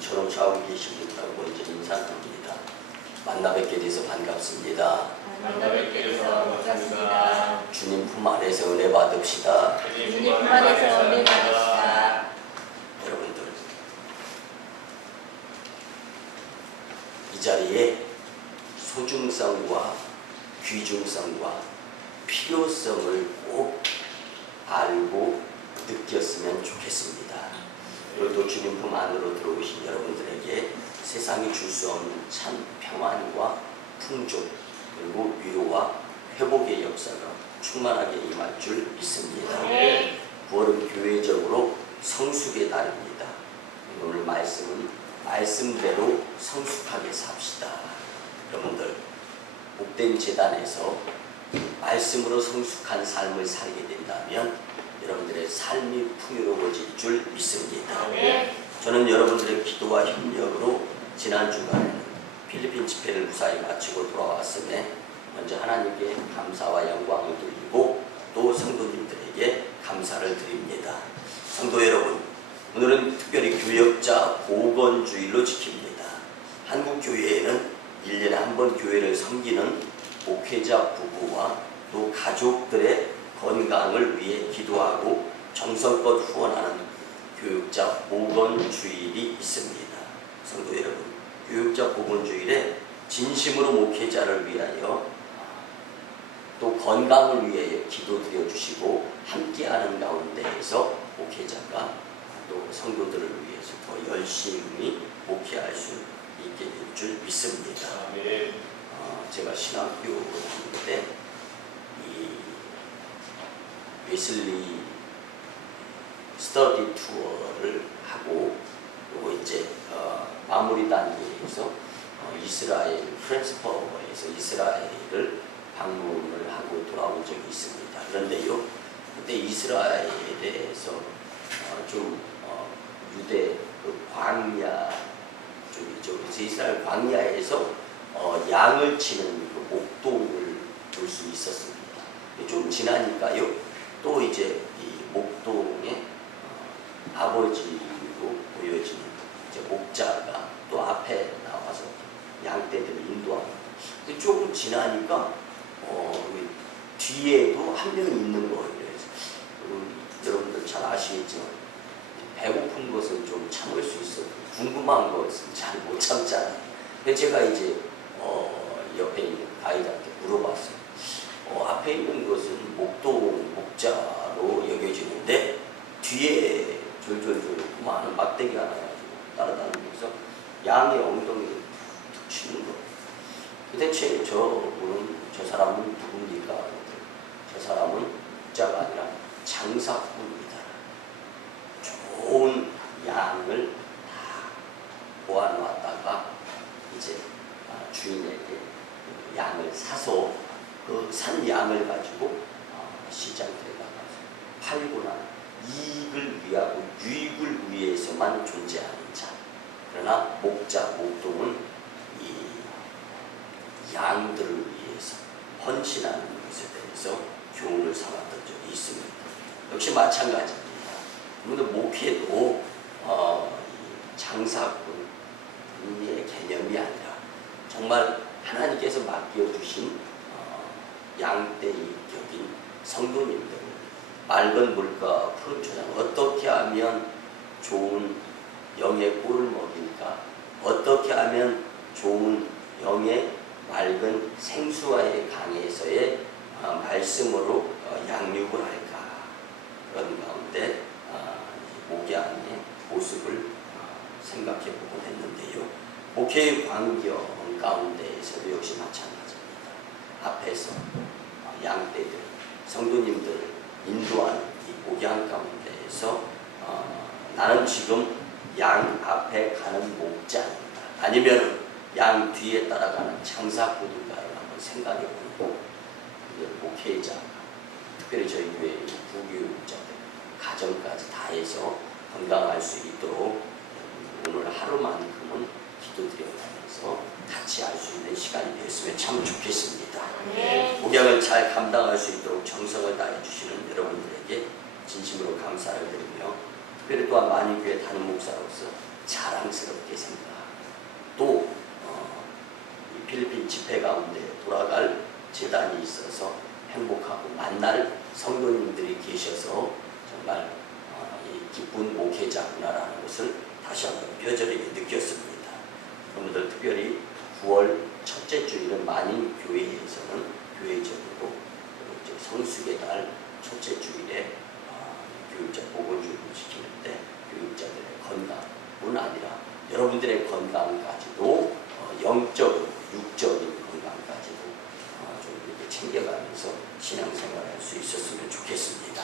전호차하고 계신 분들하고 먼저 인사드립니다. 만나 뵙게 돼서 반갑습니다. 만나 뵙게 돼서 반갑습니다. 주님 품 안에서 은혜 받읍시다. 주님 품 안에서 은혜 받읍시다. 여러분들, 이 자리에 소중성과 귀중성과 필요성을 꼭 알고 느꼈으면 좋겠습니다. 그리고 또 주님 품 안으로 들어오신 여러분들에게 세상이 줄 수 없는 참 평안과 풍족 그리고 위로와 회복의 역사가 충만하게 임할 줄 믿습니다. 9월은 교회적으로 성숙의 달입니다. 오늘 말씀은 말씀대로 성숙하게 삽시다. 여러분들, 복된 재단에서 말씀으로 성숙한 삶을 살게 된다면 여러분들의 삶이 풍요로워질 줄 믿습니다. 저는 여러분들의 기도와 협력으로 지난 주간에는 필리핀 집회를 무사히 마치고 돌아왔음에 먼저 하나님께 감사와 영광을 돌리고 또 성도님들에게 감사를 드립니다. 성도 여러분, 오늘은 특별히 교역자 보건주일로 지킵니다. 한국 교회에는 1년에 한 번 교회를 섬기는 목회자 부부와 또 가족들의 건강을 위해 기도하고 정성껏 후원하는 교역자 보건주일이 있습니다. 성도 여러분, 교역자 보건주일에 진심으로 목회자를 위하여 또 건강을 위해 기도드려 주시고 함께하는 가운데에서 목회자가 또 성도들을 위해서 더 열심히 목회할 수 있게 될 줄 믿습니다. 제가 신학교를 다닐 때 이 웨슬리 스터디 투어를 하고 그리고 이제 마무리 단계에서 이스라엘 프랜스퍼에서 이스라엘을 방문을 하고 돌아온 적이 있습니다. 그런데요, 그때 이스라엘에서 좀 유대 그 광야 쪽이죠. 그래서 이스라엘 광야에서 양을 치는 그 목동을 볼 수 있었습니다. 좀 지나니까요, 또 이제 이 목동의 아버지로 보여지는 이제 목자가 또 앞에 나와서 양떼들을 인도합니다. 조금 지나니까 뒤에도 한 명이 있는 거예요. 여러분들 잘 아시겠지만 배고픈 것은 좀 참을 수 있어도 궁금한 것은 잘 못 참잖아요. 그래서 제가 이제 옆에 있는 가이드한테 물어봤어요. 앞에 있는 것은 목자로 여겨지는데 뒤에 졸졸졸 많은 막대기 하나 가지고 따라다니면서 양의 엉덩이를 툭툭 치는 거예요. 도대체 저 사람은 누굽니까? 저 사람은 목자가 아니라 장사꾼입니다. 좋은 양을 다 모아놨다가 이제 주인에게 양을 사서 그 산 양을 가지고 시장에 나가서 팔고 난 이익을 위하고 유익을 위해서만 존재하는 자. 그러나 목동은 이 양들을 위해서 헌신하는 것에 대해서 교훈을 삼았던 적이 있습니다. 역시 마찬가지입니다. 그런데 목회도 장사꾼의 개념이 아니라 정말 하나님께서 맡겨주신 양떼인격인 성도님들, 맑은 물과 푸른 초장, 어떻게 하면 좋은 영의 꿀을 먹일까? 어떻게 하면 좋은 영의 맑은 생수와의 강에서의 말씀으로 양육을 할까? 그런 가운데 목양의 모습을 생각해 보곤 했는데요. 목회의 광경 가운데에서도 역시 마찬가지입니다. 앞에서 양떼들, 성도님들을 인도하는 이 목양 가운데에서 나는 지금 양 앞에 가는 목자입니다. 아니면 양 뒤에 따라가는 장사꾼인가를 한번 생각해 보고 목회자가 특별히 저희 교회의 부교육자들 가정까지 다 해서 건강할 수 있도록 오늘 하루만큼은 기도드려가면서 같이 할 수 있는 시간이 되었으면 참 좋겠습니다. 목양을 잘 감당할 수 있도록 정성을 다해 주시는 여러분들에게 진심으로 감사를 드리며 특별히 또한 만인교회 담임 목사로서 자랑스럽게 생각하고 또 이 필리핀 집회 가운데 돌아갈 재단이 있어서 행복하고 만날 성도님들이 계셔서 정말 이 기쁜 목회자구나라는 것을 다시 한번 뼈저리게 느꼈습니다. 여러분들 특별히 9월 첫째 주일은 만인 교회에서는 교회적으로 성숙의 달 첫째 주일에 교육자 복음주의를 지키는데 교육자들의 건강뿐 아니라 여러분들의 건강까지도 영적으로 육적인 건강까지도 좀 이렇게 챙겨가면서 신앙생활을 할 수 있었으면 좋겠습니다.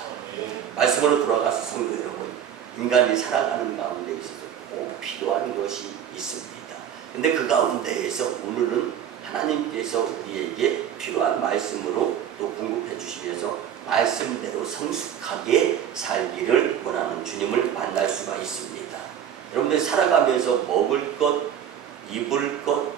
말씀으로 돌아가서 성도 여러분, 인간이 살아가는 가운데 있어서 꼭 필요한 것이 있습니다. 근데 그 가운데에서 오늘은 하나님께서 우리에게 필요한 말씀으로 또 공급해 주시면서 말씀대로 성숙하게 살기를 원하는 주님을 만날 수가 있습니다. 여러분들 살아가면서 먹을 것, 입을 것,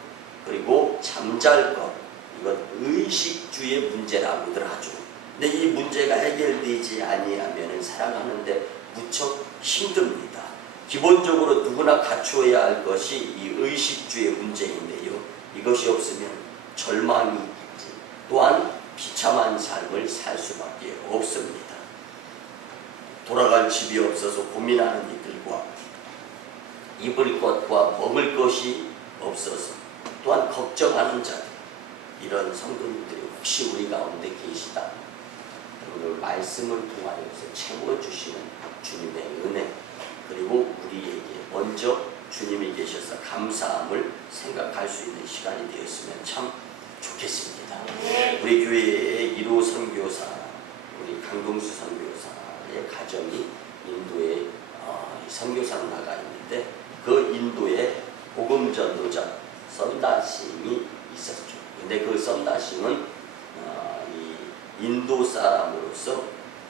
그리고 잠잘 것, 이건 의식주의 문제라고들 하죠. 근데 이 문제가 해결되지 아니하면 살아가는데 무척 힘듭니다. 기본적으로 누구나 갖추어야 할 것이 이 의식주의 문제인데요. 이것이 없으면 절망이 있지, 또한 비참한 삶을 살 수밖에 없습니다. 돌아갈 집이 없어서 고민하는 이들과 입을 것과 먹을 것이 없어서 또한 걱정하는 자들, 이런 성도님들이 혹시 우리 가운데 계시다, 오늘 말씀을 통하여서 채워주시는 주님의 은혜, 그리고 우리에게 먼저 주님이 계셔서 감사함을 생각할 수 있는 시간이 되었으면 참 좋겠습니다. 우리 교회의 1호 선교사, 우리 강동수 선교사의 가정이 인도에 선교사로 나가 있는데 그 인도에 복음 전도자 썬다싱이 있었죠. 근데 그 썬다싱은 이 인도 사람으로서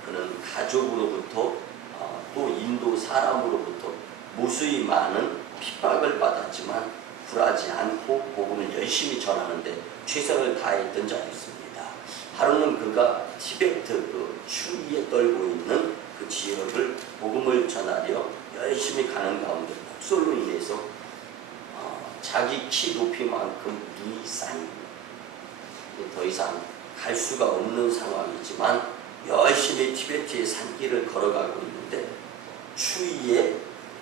그는 가족으로부터 또 인도 사람으로부터 무수히 많은 핍박을 받았지만 굴하지 않고 복음을 열심히 전하는데 최선을 다했던 자였습니다. 하루는 그가 티베트 그 추위에 떨고 있는 그 지역을 복음을 전하려 열심히 가는 가운데 폭설로 인해서 자기 키 높이만큼 눈이 쌓인, 더 이상 갈 수가 없는 상황이지만 열심히 티베트의 산길을 걸어가고 있는데 추위에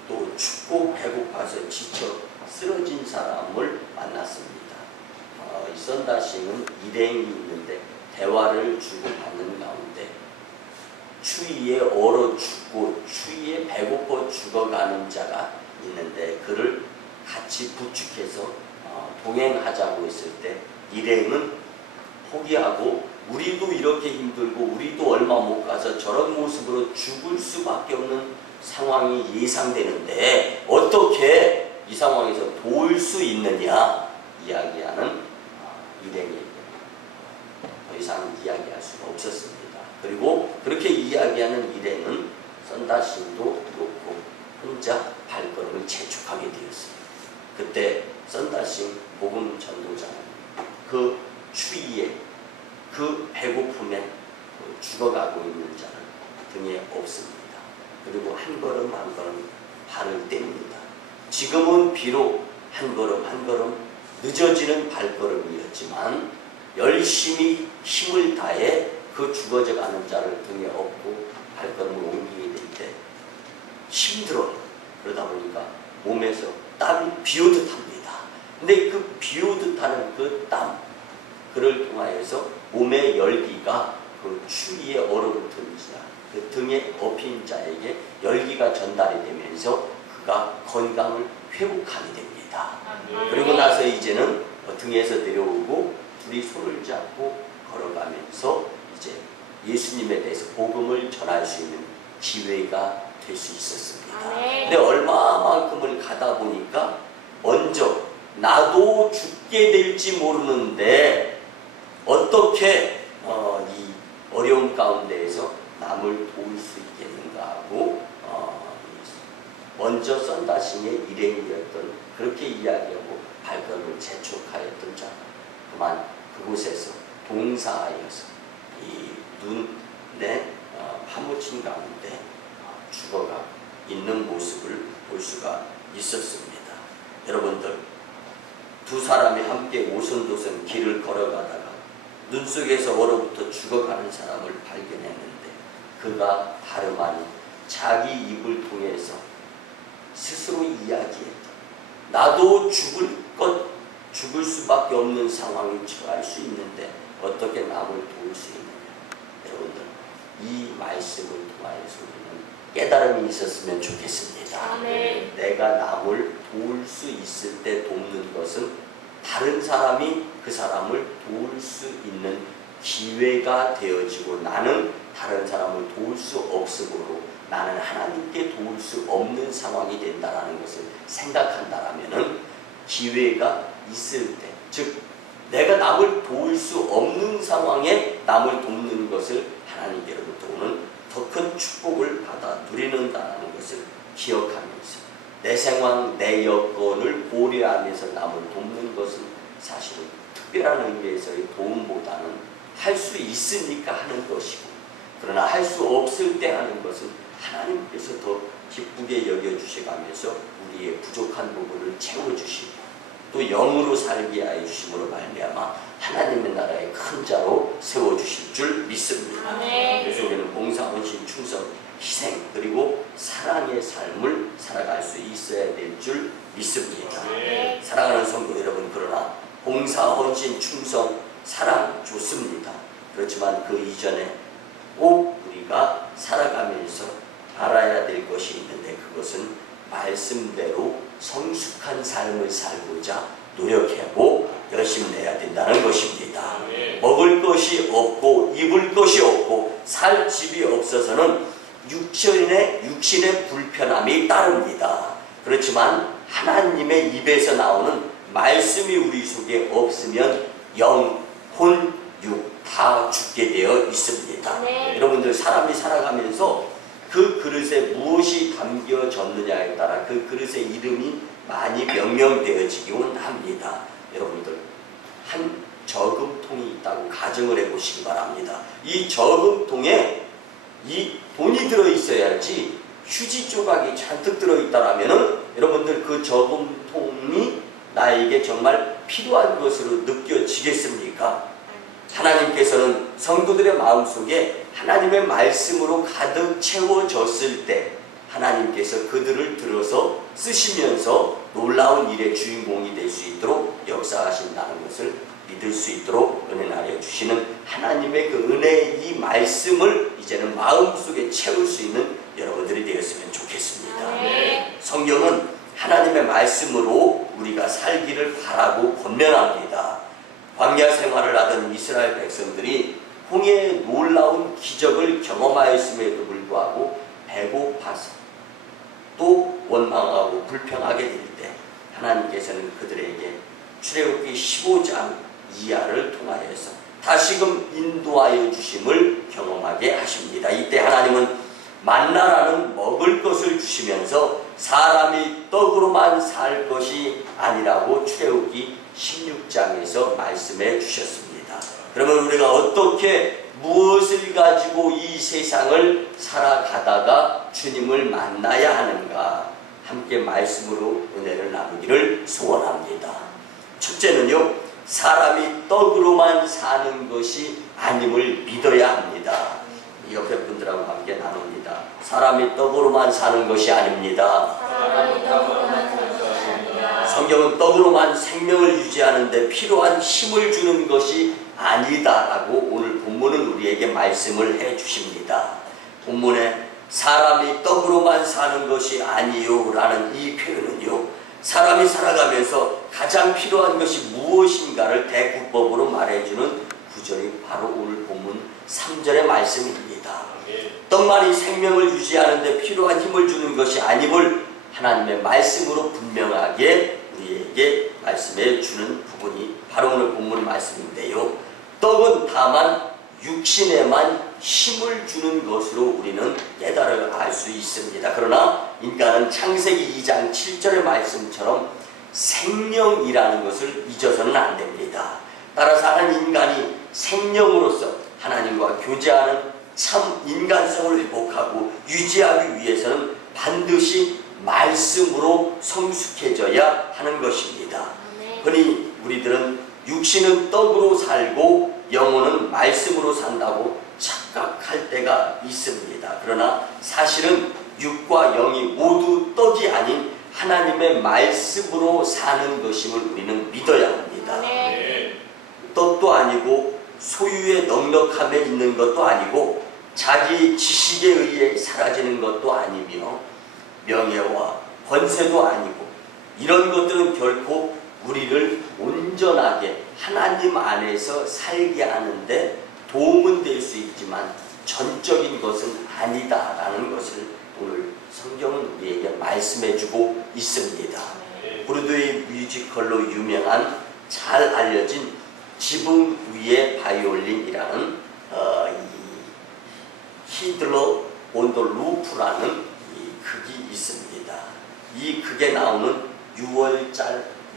또 춥고 배고파서 지쳐 쓰러진 사람을 만났습니다. 이 썬다싱은 일행이 있는데 대화를 주고받는 가운데 추위에 얼어 죽고 추위에 배고파 죽어가는 자가 있는데 그를 같이 부축해서 동행하자고 했을 때 일행은 포기하고 우리도 이렇게 힘들고 우리도 얼마 못 가서 저런 모습으로 죽을 수밖에 없는 상황이 예상되는데 어떻게 이 상황에서 도울 수 있느냐 이야기하는 일행에게 더 이상 이야기할 수가 없었습니다. 그리고 그렇게 이야기하는 일행은 썬다싱도 그렇고 혼자 발걸음을 재촉하게 되었습니다. 그때 썬다싱 복음 전도자는 그 추위에 그 배고픔에 죽어가고 있는 자를 등에 업습니다. 그리고 한 걸음 한 걸음 발을 뗍니다. 지금은 비록 한 걸음 한 걸음 늦어지는 발걸음이었지만 열심히 힘을 다해 그 죽어져가는 자를 등에 업고 발걸음을 옮기게 될 때 힘들어요. 그러다 보니까 몸에서 땀이 비오듯 합니다. 근데 그 비오듯 하는 그 땀, 그를 통하여서 몸의 열기가 그 추위에 얼어붙은 자, 그 등에 업힌 자에게 열기가 전달이 되면서 그가 건강을 회복하게 됩니다. 그리고 나서 이제는 등에서 내려오고 둘이 손을 잡고 걸어가면서 이제 예수님에 대해서 복음을 전할 수 있는 기회가 될 수 있었습니다. 근데 얼마만큼을 가다 보니까 먼저 나도 죽게 될지 모르는데 어떻게 이 어려움 가운데에서 남을 도울 수 있겠는가 하고 먼저 썬다싱의 일행이었던 그렇게 이야기하고 발걸음을 재촉하였던 자, 그만 그곳에서 동사하여서 이 눈에 파묻힌 가운데 죽어가고 있는 모습을 볼 수가 있었습니다. 여러분들, 두 사람이 함께 오손도손 길을 걸어가다가 눈 속에서 얼어붙어 죽어가는 사람을 발견했는데 그가 다름 아닌 자기 입을 통해서 스스로 이야기했다. 나도 죽을 수밖에 없는 상황에 처할 수 있는데 어떻게 남을 도울 수 있느냐. 여러분들, 이 말씀을 통하여서 우리는 깨달음이 있었으면 좋겠습니다. 아멘. 내가 남을 도울 수 있을 때 돕는 것은 다른 사람이 그 사람을 도울 수 있는 기회가 되어지고, 나는 다른 사람을 도울 수 없으므로 나는 하나님께 도울 수 없는 상황이 된다는 것을 생각한다라면은 기회가 있을 때, 즉 내가 남을 도울 수 없는 상황에 남을 돕는 것을 하나님께로부터 오는 더 큰 축복을 받아 누리는다는 것을 기억하면서 내 상황, 내 여건을 고려하면서 남을 돕는 것은 사실은 특별한 의미에서의 도움보다는 할 수 있으니까 하는 것이고, 그러나 할 수 없을 때 하는 것은 하나님께서 더 기쁘게 여겨주셔가면서 우리의 부족한 부분을 채워주시고 또 영으로 살게 하여 주심으로 말미암아 하나님의 나라의 큰 자로 세워주실 줄 믿습니다. 아멘. 그래서 우리는 봉사, 헌신, 충성, 희생 그리고 사랑의 삶을 살아갈 수 있어야 될 줄 믿습니다. 네. 사랑하는 성도 여러분, 그러나 봉사, 헌신, 충성, 사랑 좋습니다. 그렇지만 그 이전에 꼭 우리가 살아가면서 알아야 될 것이 있는데, 그것은 말씀대로 성숙한 삶을 살고자 노력하고 열심내야 된다는 것입니다. 먹을 것이 없고 입을 것이 없고 살 집이 없어서는 육신의 불편함이 따릅니다. 그렇지만 하나님의 입에서 나오는 말씀이 우리 속에 없으면 영, 혼, 육 다 죽게 되어 있습니다. 네. 여러분들, 사람이 살아가면서 그 그릇에 무엇이 담겨졌느냐에 따라 그 그릇의 이름이 많이 명명되어지기는 합니다. 여러분들, 한 저금통이 있다고 가정을 해보시기 바랍니다. 이 저금통에 이 돈이 들어있어야지 휴지 조각이 잔뜩 들어있다라면은 여러분들, 그 저금통이 나에게 정말 필요한 것으로 느껴지겠습니까? 하나님께서는 성도들의 마음속에 하나님의 말씀으로 가득 채워졌을 때 하나님께서 그들을 들어서 쓰시면서 놀라운 일의 주인공이 될 수 있도록 역사하신다는 것을 믿을 수 있도록 은혜 나려 주시는 하나님의 그 은혜의 이 말씀을 이제는 마음속에 채울 수 있는 여러분들이 되었으면 좋겠습니다. 네. 성경은 하나님의 말씀으로 우리가 살기를 바라고 권면합니다. 광야 생활을 하던 이스라엘 백성들이 홍해의 놀라운 기적을 경험하였음에도 불구하고 배고파서 또 원망하고 불평하게 될 때 하나님께서는 그들에게 출애굽기 15장 이하를 통하여서 다시금 인도하여 주심을 경험하게 하십니다. 이때 하나님은 만나라는 먹을 것을 주시면서 사람이 떡으로만 살 것이 아니라고 출애굽기 16장에서 말씀해 주셨습니다. 그러면 우리가 어떻게 무엇을 가지고 이 세상을 살아가다가 주님을 만나야 하는가, 함께 말씀으로 은혜를 나누기를 소원합니다. 첫째는요, 사람이 떡으로만 사는 것이 아님을 믿어야 합니다. 옆에 분들하고 함께 나눕니다. 사람이 떡으로만 사는 것이 아닙니다. 사람이 떡으로만 사는 것이 아니라 성경은 떡으로만 생명을 유지하는 데 필요한 힘을 주는 것이 아니다라고 오늘 본문은 우리에게 말씀을 해 주십니다. 본문에 사람이 떡으로만 사는 것이 아니요 라는 이 표현은요, 사람이 살아가면서 가장 필요한 것이 무엇인가를 대구법으로 말해주는 구절이 바로 오늘 본문 3절의 말씀입니다. 떡만이 생명을 유지하는 데 필요한 힘을 주는 것이 아님을 하나님의 말씀으로 분명하게 우리에게 말씀해 주는 부분이 바로 오늘 본문 말씀인데요. 떡은 다만 육신에만 힘을 주는 것으로 우리는 깨달아 알 수 있습니다. 그러나 인간은 창세기 2장 7절의 말씀처럼 생명이라는 것을 잊어서는 안 됩니다. 따라서 한 인간이 생명으로서 하나님과 교제하는 참 인간성을 회복하고 유지하기 위해서는 반드시 말씀으로 성숙해져야 하는 것입니다. 흔히 우리들은 육신은 떡으로 살고 영혼은 말씀으로 산다고 착각할 때가 있습니다. 그러나 사실은 육과 영이 모두 떡이 아닌 하나님의 말씀으로 사는 것임을 우리는 믿어야 합니다. 떡도 아니고 소유의 넉넉함에 있는 것도 아니고 자기 지식에 의해 사라지는 것도 아니며 명예와 권세도 아니고 이런 것들은 결코 우리를 온전하게 하나님 안에서 살게 하는데 도움은 될 수 있지만 전적인 것은 아니다라는 것을 오늘 성경은 우리에게 말씀해주고 있습니다. 브로드웨이 뮤지컬로 유명한 잘 알려진 지붕 위의 바이올린이라는 히들러 온 더 루프라는 이 극이 있습니다. 이 극에 나오는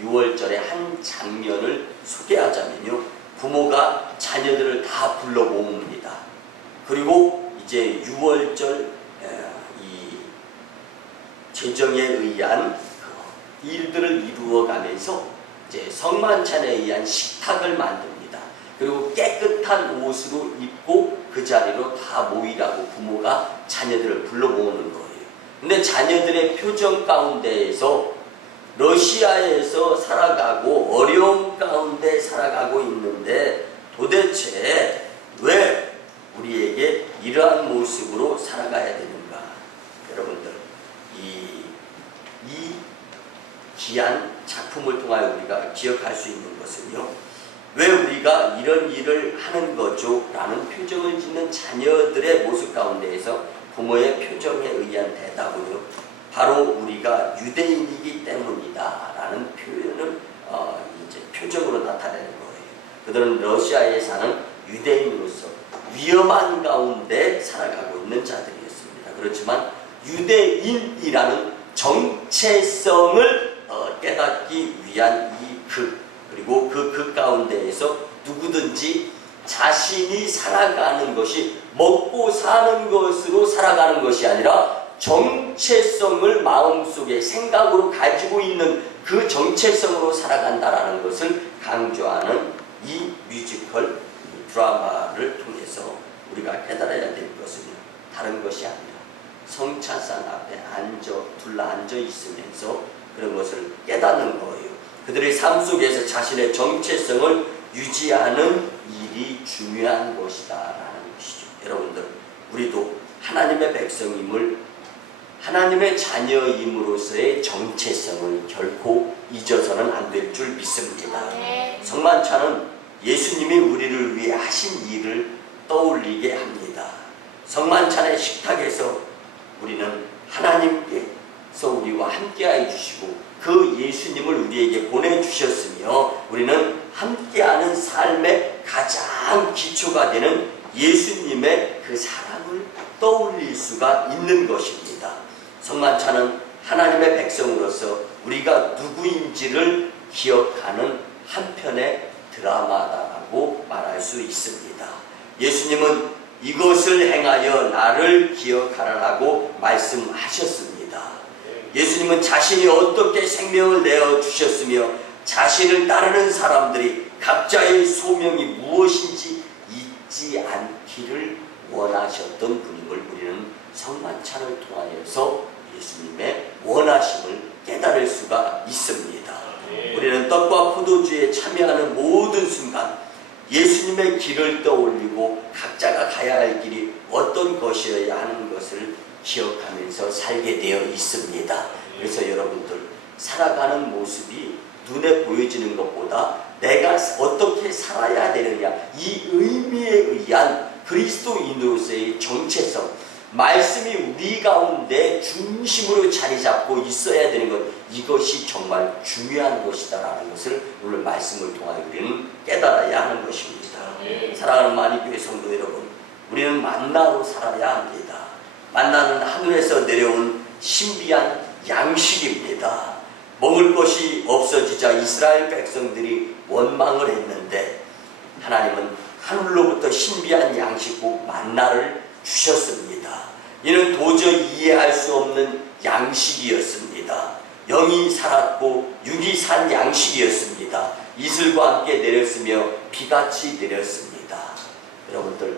6월절의 한 장면을 소개하자면요, 부모가 자녀들을 다 불러 모읍니다. 그리고 이제 6월절 이 제정에 의한 일들을 이루어가면서 이제 성만찬에 의한 식탁을 만듭니다. 그리고 깨끗한 옷으로 입고 그 자리로 다 모이라고 부모가 자녀들을 불러 모으는 거예요. 근데 자녀들의 표정 가운데에서 러시아에서 살아가고 어려움 가운데 살아가고 있는데 도대체 왜 우리에게 이러한 모습으로 살아가야 되는가? 여러분들, 이 귀한 작품을 통하여 우리가 기억할 수 있는 것은요, 왜 우리가 이런 일을 하는 거죠? 라는 표정을 짓는 자녀들의 모습 가운데에서 부모의 표정에 의한 대답은요, 바로 우리가 유대인이기 때문이다 라는 표현을 이제 표정으로 나타내는 거예요. 그들은 러시아에 사는 유대인으로서 위험한 가운데 살아가고 있는 자들이었습니다. 그렇지만 유대인이라는 정체성을 깨닫기 위한 이 그리고 그 가운데에서 누구든지 자신이 살아가는 것이 먹고 사는 것으로 살아가는 것이 아니라 정체성을 마음속에 생각으로 가지고 있는 그 정체성으로 살아간다라는 것을 강조하는 이 뮤지컬 드라마를 통해서 우리가 깨달아야 될 것은 다른 것이 아니라 성찬상 앞에 둘러앉아 있으면서 그런 것을 깨닫는 거예요. 그들의 삶 속에서 자신의 정체성을 유지하는 일이 중요한 것이다라는 것이죠. 여러분들, 우리도 하나님의 백성임을, 하나님의 자녀임으로서의 정체성을 결코 잊어서는 안 될 줄 믿습니다. 성만찬은 예수님이 우리를 위해 하신 일을 떠올리게 합니다. 성만찬의 식탁에서 우리는 하나님께서 우리와 함께해 주시고 그 예수님을 우리에게 보내주셨으며 우리는 함께하는 삶의 가장 기초가 되는 예수님의 그 사랑을 떠올릴 수가 있는 것입니다. 성만찬은 하나님의 백성으로서 우리가 누구인지를 기억하는 한편의 드라마다라고 말할 수 있습니다. 예수님은 이것을 행하여 나를 기억하라고 말씀하셨습니다. 예수님은 자신이 어떻게 생명을 내어주셨으며 자신을 따르는 사람들이 각자의 소명이 무엇인지 잊지 않기를 원하셨던 분임을 우리는 성만찬을 통하여서 예수님의 원하심을 깨달을 수가 있습니다. 우리는 떡과 포도주에 참여하는 모든 순간 예수님의 길을 떠올리고 각자가 가야 할 길이 어떤 것이어야 하는 것을 기억하면서 살게 되어 있습니다. 그래서 여러분들, 살아가는 모습이 눈에 보여지는 것보다 내가 어떻게 살아야 되느냐, 이 의미에 의한 그리스도인으로서의 정체성, 말씀이 우리 가운데 중심으로 자리 잡고 있어야 되는 것, 이것이 정말 중요한 것이다라는 것을 오늘 말씀을 통하여 우리는 깨달아야 하는 것입니다. 사랑하는 만이교회 성도 여러분, 우리는 만나로 살아야 합니다. 만나는 하늘에서 내려온 신비한 양식입니다. 먹을 것이 없어지자 이스라엘 백성들이 원망을 했는데 하나님은 하늘로부터 신비한 양식 곧 만나를 주셨습니다. 이는 도저히 이해할 수 없는 양식이었습니다. 영이 살았고 육이 산 양식이었습니다. 이슬과 함께 내렸으며 비같이 내렸습니다. 여러분들,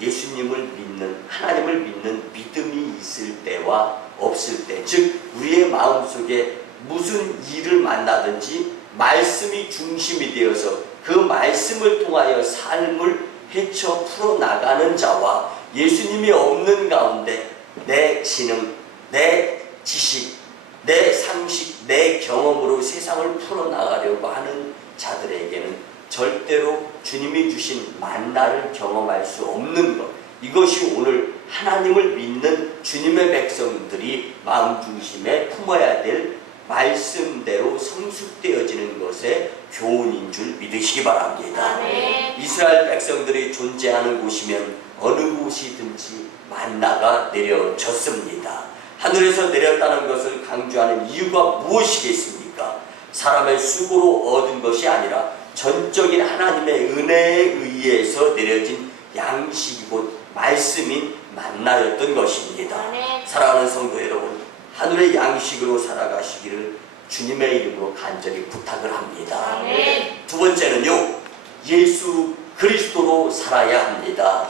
예수님을 믿는, 하나님을 믿는 믿음이 있을 때와 없을 때, 즉 우리의 마음속에 무슨 일을 만나든지 말씀이 중심이 되어서 그 말씀을 통하여 삶을 헤쳐 풀어나가는 자와 예수님이 없는 가운데 내 지능, 내 지식, 내 상식, 내 경험으로 세상을 풀어나가려고 하는 자들에게는 절대로 주님이 주신 만나를 경험할 수 없는 것, 이것이 오늘 하나님을 믿는 주님의 백성들이 마음 중심에 품어야 될 말씀대로 성숙되어지는 것의 교훈인 줄 믿으시기 바랍니다. 아멘. 이스라엘 백성들이 존재하는 곳이면 어느 곳이든지 만나가 내려졌습니다. 하늘에서 내렸다는 것을 강조하는 이유가 무엇이겠습니까? 사람의 수고로 얻은 것이 아니라 전적인 하나님의 은혜에 의해서 내려진 양식이고 말씀인 만나였던 것입니다. 아멘. 사랑하는 성도 여러분, 하늘의 양식으로 살아가시기를 주님의 이름으로 간절히 부탁을 합니다. 아멘. 두 번째는요, 예수 그리스도로 살아야 합니다.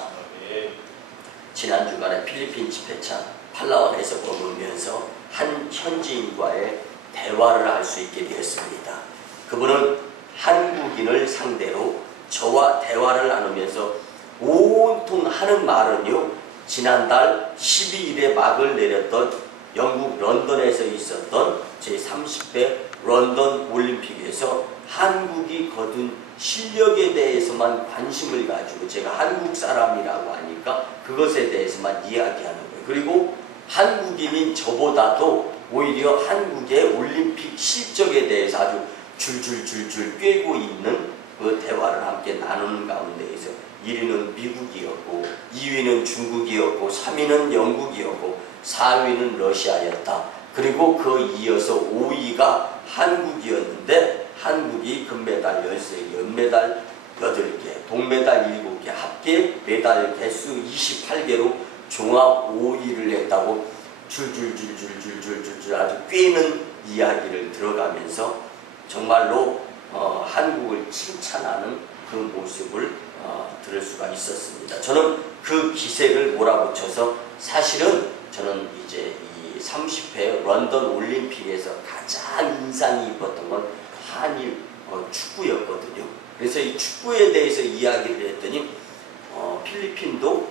지난 주간에 필리핀 집회차 팔라완에서 머물면서 한 현지인과의 대화를 할 수 있게 되었습니다. 그분은 한국인을 상대로 저와 대화를 나누면서 온통 하는 말은요, 지난달 12일에 막을 내렸던 영국 런던에서 있었던 제30회 런던 올림픽에서 한국이 거둔 실력에 대해서만 관심을 가지고, 제가 한국 사람이라고 하니까 그것에 대해서만 이야기하는 거예요. 그리고 한국인인 저보다도 오히려 한국의 올림픽 실적에 대해서 아주 줄줄줄줄 꿰고 있는 그 대화를 함께 나누는 가운데에서 1위는 미국이었고 2위는 중국이었고 3위는 영국이었고 4위는 러시아였다. 그리고 그 이어서 5위가 한국이었는데 한국이 금메달 13개, 은메달 8개, 동메달 7개, 합계 메달 개수 28개로 종합 5위를 했다고 줄줄줄줄줄줄줄 아주 꿰는 이야기를 들어가면서 정말로 한국을 칭찬하는 그 모습을 들을 수가 있었습니다. 저는 그 기세를 몰아붙여서 사실은 저는 이제 이 30회 런던 올림픽에서 가장 인상이 깊었던 건 한일 축구였거든요. 그래서 이 축구에 대해서 이야기를 했더니 필리핀도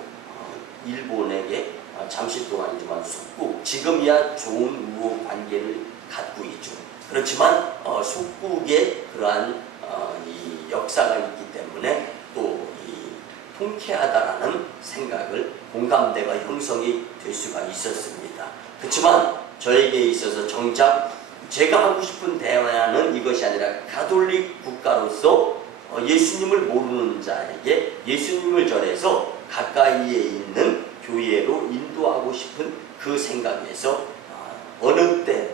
일본에게 잠시 동안이지만 속국, 지금이야 좋은 우호 관계를 갖고 있죠. 그렇지만 속국의 그러한 이 역사가 있기 때문에 또 이 통쾌하다라는 생각을, 공감대가 형성이 될 수가 있었습니다. 그렇지만 저에게 있어서 정작 제가 하고 싶은 대화는 이것이 아니라 가톨릭 국가로서 예수님을 모르는 자에게 예수님을 전해서 가까이에 있는 교회로 인도하고 싶은 그 생각에서 어느 때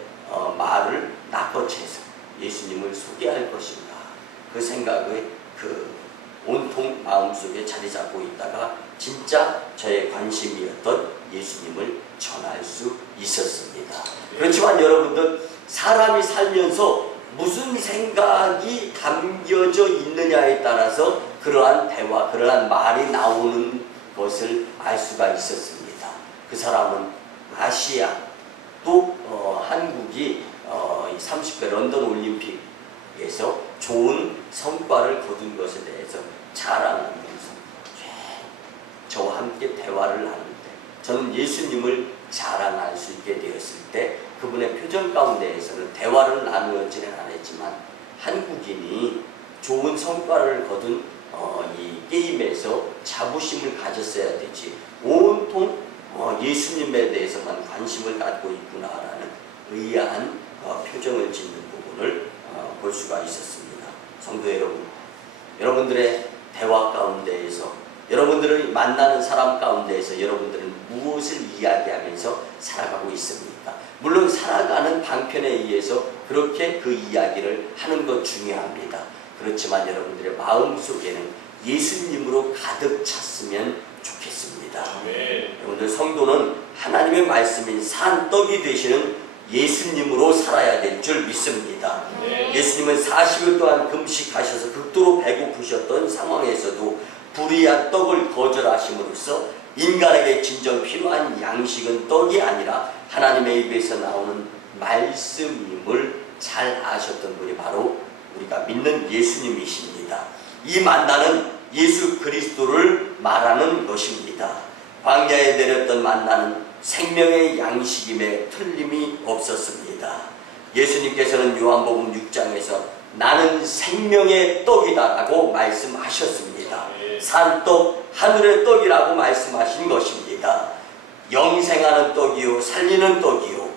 말을 낚아채서 예수님을 소개할 것인가, 그 생각의 그 온통 마음속에 자리 잡고 있다가 진짜 저의 관심이었던 예수님을 전할 수 있었습니다. 그렇지만 여러분들, 사람이 살면서 무슨 생각이 담겨져 있느냐에 따라서 그러한 대화, 그러한 말이 나오는 것을 알 수가 있었습니다. 그 사람은 아시아, 또 한국이 30회 런던 올림픽에서 좋은 성과를 거둔 것에 대해서 자랑하면서 저와 함께 대화를 하는데, 저는 예수님을 자랑할 수 있게 되었을 때 그분의 표정 가운데에서는 대화를 나누지는 않았지만 한국인이 좋은 성과를 거둔 이 게임에서 자부심을 가졌어야 되지, 온통 예수님에 대해서만 관심을 갖고 있구나라는 의아한 표정을 짓는 부분을 볼 수가 있었습니다. 성도 여러분, 여러분들의 대화 가운데에서, 여러분들을 만나는 사람 가운데에서 여러분들은 무엇을 이야기하면서 살아가고 있습니까? 물론 살아가는 방편에 의해서 그렇게 그 이야기를 하는 것 중요합니다. 그렇지만 여러분들의 마음속에는 예수님으로 가득 찼으면 좋겠습니다. 네. 여러분들, 성도는 하나님의 말씀인 산 떡이 되시는 예수님으로 살아야 될 줄 믿습니다. 예수님은 40일 동안 금식하셔서 극도로 배고프셨던 상황에서도 불의한 떡을 거절하심으로써 인간에게 진정 필요한 양식은 떡이 아니라 하나님의 입에서 나오는 말씀임을 잘 아셨던 분이 바로 우리가 믿는 예수님이십니다. 이 만나는 예수 그리스도를 말하는 것입니다. 광야에 내렸던 만나는 생명의 양식임에 틀림이 없었습니다. 예수님께서는 요한복음 6장에서 나는 생명의 떡이다라고 말씀하셨습니다. 산떡, 하늘의 떡이라고 말씀하신 것입니다. 영생하는 떡이요, 살리는 떡이요,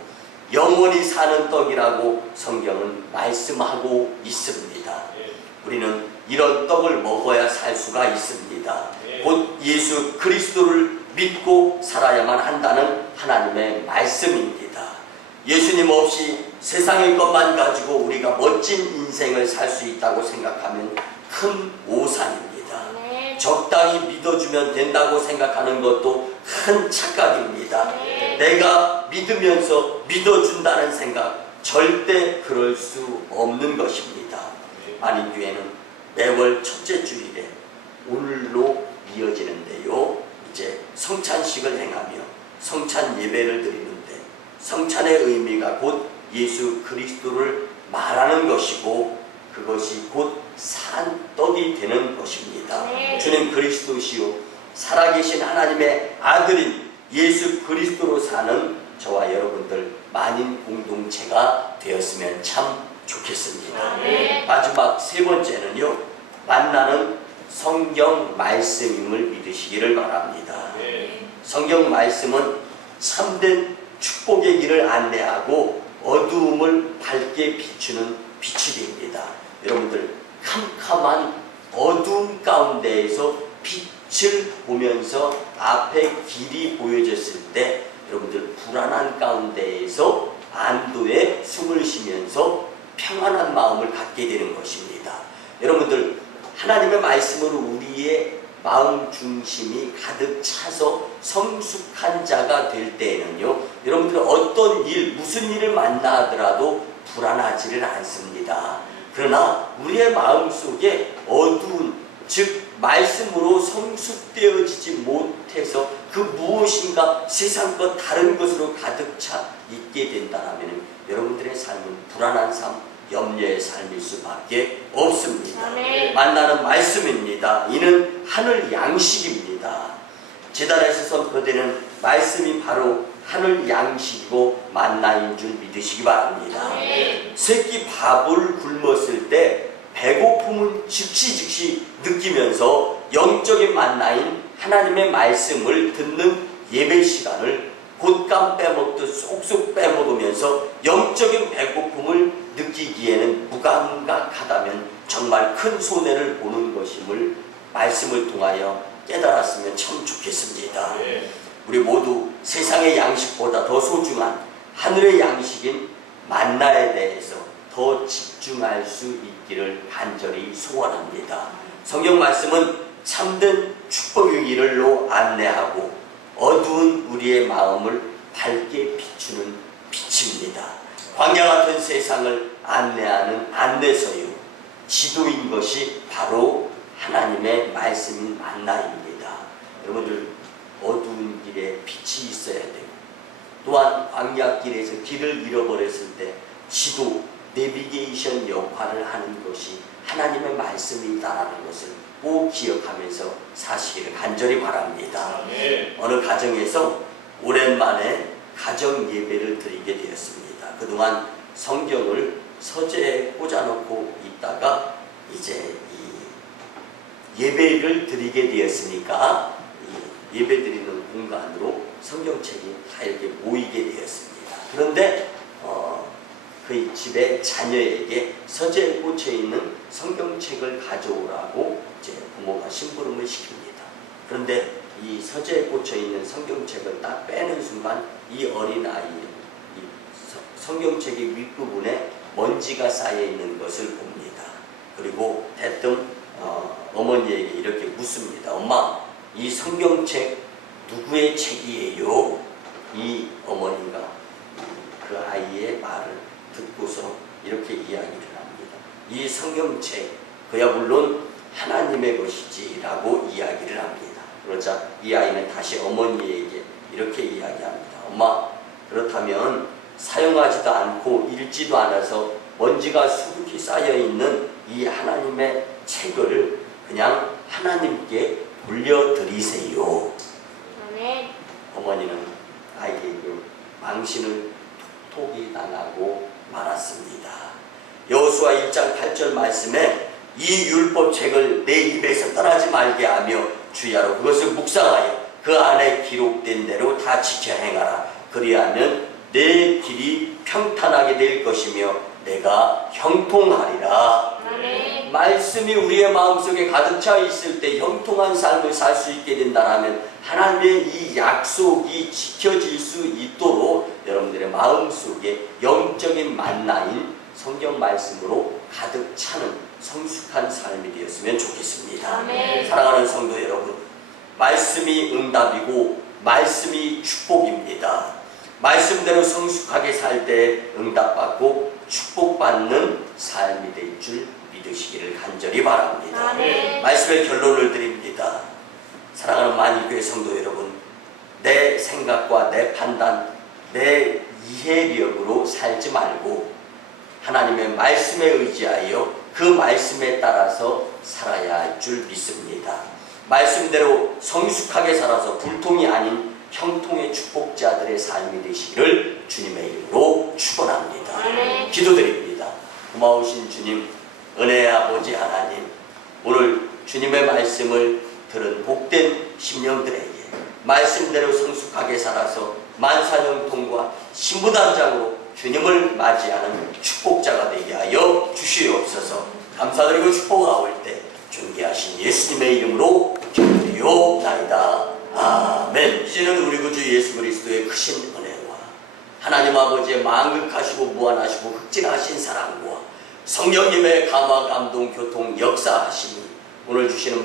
영원히 사는 떡이라고 성경은 말씀하고 있습니다. 우리는 이런 떡을 먹어야 살 수가 있습니다. 곧 예수 그리스도를 믿고 살아야만 한다는 하나님의 말씀입니다. 예수님 없이 세상의 것만 가지고 우리가 멋진 인생을 살 수 있다고 생각하면 큰 오산입니다. 적당히 믿어주면 된다고 생각하는 것도 큰 착각입니다. 내가 믿으면서 믿어준다는 생각, 절대 그럴 수 없는 것입니다. 만인교회는 매월 첫째 주일에 오늘로 이어지는데요, 이제 성찬식을 행하며 성찬 예배를 드리는데, 성찬의 의미가 곧 예수 그리스도를 말하는 것이고 그것이 곧 산떡이 되는 것입니다. 주는 그리스도시요 살아계신 하나님의 아들인 예수 그리스도로 사는 저와 여러분들 만인 공동체가 되었으면 참 좋겠습니다. 마지막 세 번째는요, 만나는 성경 말씀임을 믿으시기를 바랍니다. 성경 말씀은 참된 축복의 길을 안내하고 어두움을 밝게 비추는 빛이 됩니다. 여러분들 캄캄한 어두움 가운데에서 빛을 보면서 앞에 길이 보여졌을 때 여러분들 불안한 가운데에서 안도의 숨을 쉬면서 평안한 마음을 갖게 되는 것입니다. 여러분들 하나님의 말씀으로 우리의 마음 중심이 가득 차서 성숙한 자가 될 때에는요, 여러분들은 어떤 일, 무슨 일을 만나 하더라도 불안하지를 않습니다. 그러나 우리의 마음속에 어두운, 즉 말씀으로 성숙되어지지 못해서 그 무엇인가 세상 것 다른 것으로 가득 차 있게 된다면 여러분들의 삶은 불안한 삶, 염려의 삶일 수밖에 없습니다. 만나는 말씀입니다. 이는 하늘 양식입니다. 제단에서 선포되는 말씀이 바로 하늘 양식이고 만나인 줄 믿으시기 바랍니다. 새끼 밥을 굶었을 때 배고픔은 즉시 느끼면서 영적인 만나인 하나님의 말씀을 듣는 예배 시간을 곶감 빼먹듯 쏙쏙 빼먹으면서 영적인 배고픔을 느끼기에는 무감각하다면 정말 큰 손해를 보는 것임을 말씀을 통하여 깨달았으면 참 좋겠습니다. 우리 모두 세상의 양식보다 더 소중한 하늘의 양식인 만나에 대해서 더 집중할 수 있기를 간절히 소원합니다. 성경 말씀은 참된 축복의 길로 안내하고 어두운 우리의 마음을 밝게 비추는 빛입니다. 광야 같은 세상을 안내하는 안내서요, 지도인 것이 바로 하나님의 말씀인 만나입니다. 여러분들 어두운 길에 빛이 있어야 되고, 또한 광야길에서 길을 잃어버렸을 때 지도, 내비게이션 역할을 하는 것이 하나님의 말씀이다라는 것을 꼭 기억하면서 사시기를 간절히 바랍니다. 어느 가정에서 오랜만에 가정 예배를 드리게 되었습니다. 그동안 성경을 서재에 꽂아놓고 있다가 이제 이 예배를 드리게 되었으니까 이 예배 드리는 공간으로 성경책이 다 이렇게 모이게 되었습니다. 그런데 그 집의 자녀에게 서재에 꽂혀 있는 성경책을 가져오라고 이제 부모가 심부름을 시킵니다. 그런데 이 서재에 꽂혀 있는 성경책을 딱 빼는 순간 이 어린 아이의 이 성경책의 윗부분에 먼지가 쌓여 있는 것을 봅니다. 그리고 대뜸 어머니에게 이렇게 묻습니다. 엄마, 이 성경책 누구의 책이에요? 이 어머니가 그 아이의 말을 듣고서 이렇게 이야기를 합니다. 이 성경책 그야 물론 하나님의 것이지 라고 이야기를 합니다. 그러자 이 아이는 다시 어머니에게 이렇게 이야기합니다. 엄마, 그렇다면 사용하지도 않고 읽지도 않아서 먼지가 수북히 쌓여있는 이 하나님의 책을 그냥 하나님께 돌려드리세요. 아멘. 어머니는 아이에게 망신을 톡톡히 당하고 말았습니다. 여호수아 1장 8절 말씀에 이 율법책을 내 입에서 떠나지 말게 하며 주야로 그것을 묵상하여 그 안에 기록된 대로 다 지켜 행하라. 그리하면 내 길이 평탄하게 될 것이며 내가 형통하리라. 아멘. 말씀이 우리의 마음속에 가득 차 있을 때 형통한 삶을 살 수 있게 된다면 하나님의 이 약속이 지켜질 수 있도록 여러분들의 마음속에 영적인 만나인 성경 말씀으로 가득 차는 성숙한 삶이 되었으면 좋겠습니다. 아멘. 사랑하는 성도 여러분, 말씀이 응답이고 말씀이 축복입니다. 말씀대로 성숙하게 살 때 응답받고 축복받는 삶이 될 줄 믿으시기를 간절히 바랍니다. 아멘. 말씀의 결론을 드립니다. 사랑하는 만일교회 성도 여러분, 내 생각과 내 판단, 내 이해력으로 살지 말고 하나님의 말씀에 의지하여 그 말씀에 따라서 살아야 할 줄 믿습니다. 말씀대로 성숙하게 살아서 불통이 아닌 형통의 축복자들의 삶이 되시기를 주님의 이름으로 축원합니다. 아멘. 기도드립니다. 고마우신 주님, 은혜의 아버지 하나님, 오늘 주님의 말씀을 들은 복된 심령들에게 말씀대로 성숙하게 살아서 만사형통과 신부단장으로 주님을 맞이하는 축복자가 되게 하여 주시옵소서. 감사드리고 축복하올 때 존귀하신 예수님의 이름으로 기도드리옵나이다. 아멘. 이제는 우리 구주 예수 그리스도의 크신 은혜와 하나님 아버지의 만극하시고 무한하시고 흑진하신 사랑과 성령님의 감화 감동 교통 역사하심이 오늘 주시는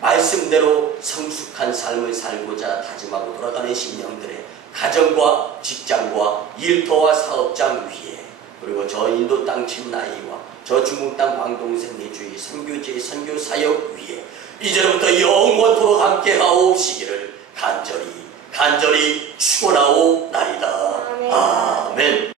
말씀대로 성숙한 삶을 살고자 다짐하고 돌아가는 심령들의 가정과 직장과 일터와 사업장 위에, 그리고 저 인도 땅 침나이와 저 중국 땅 광동생 내주의 선교지의 선교 사역 위에 이제부터 영원토록 함께 하옵시기를 간절히 축원하옵나이다. 아멘.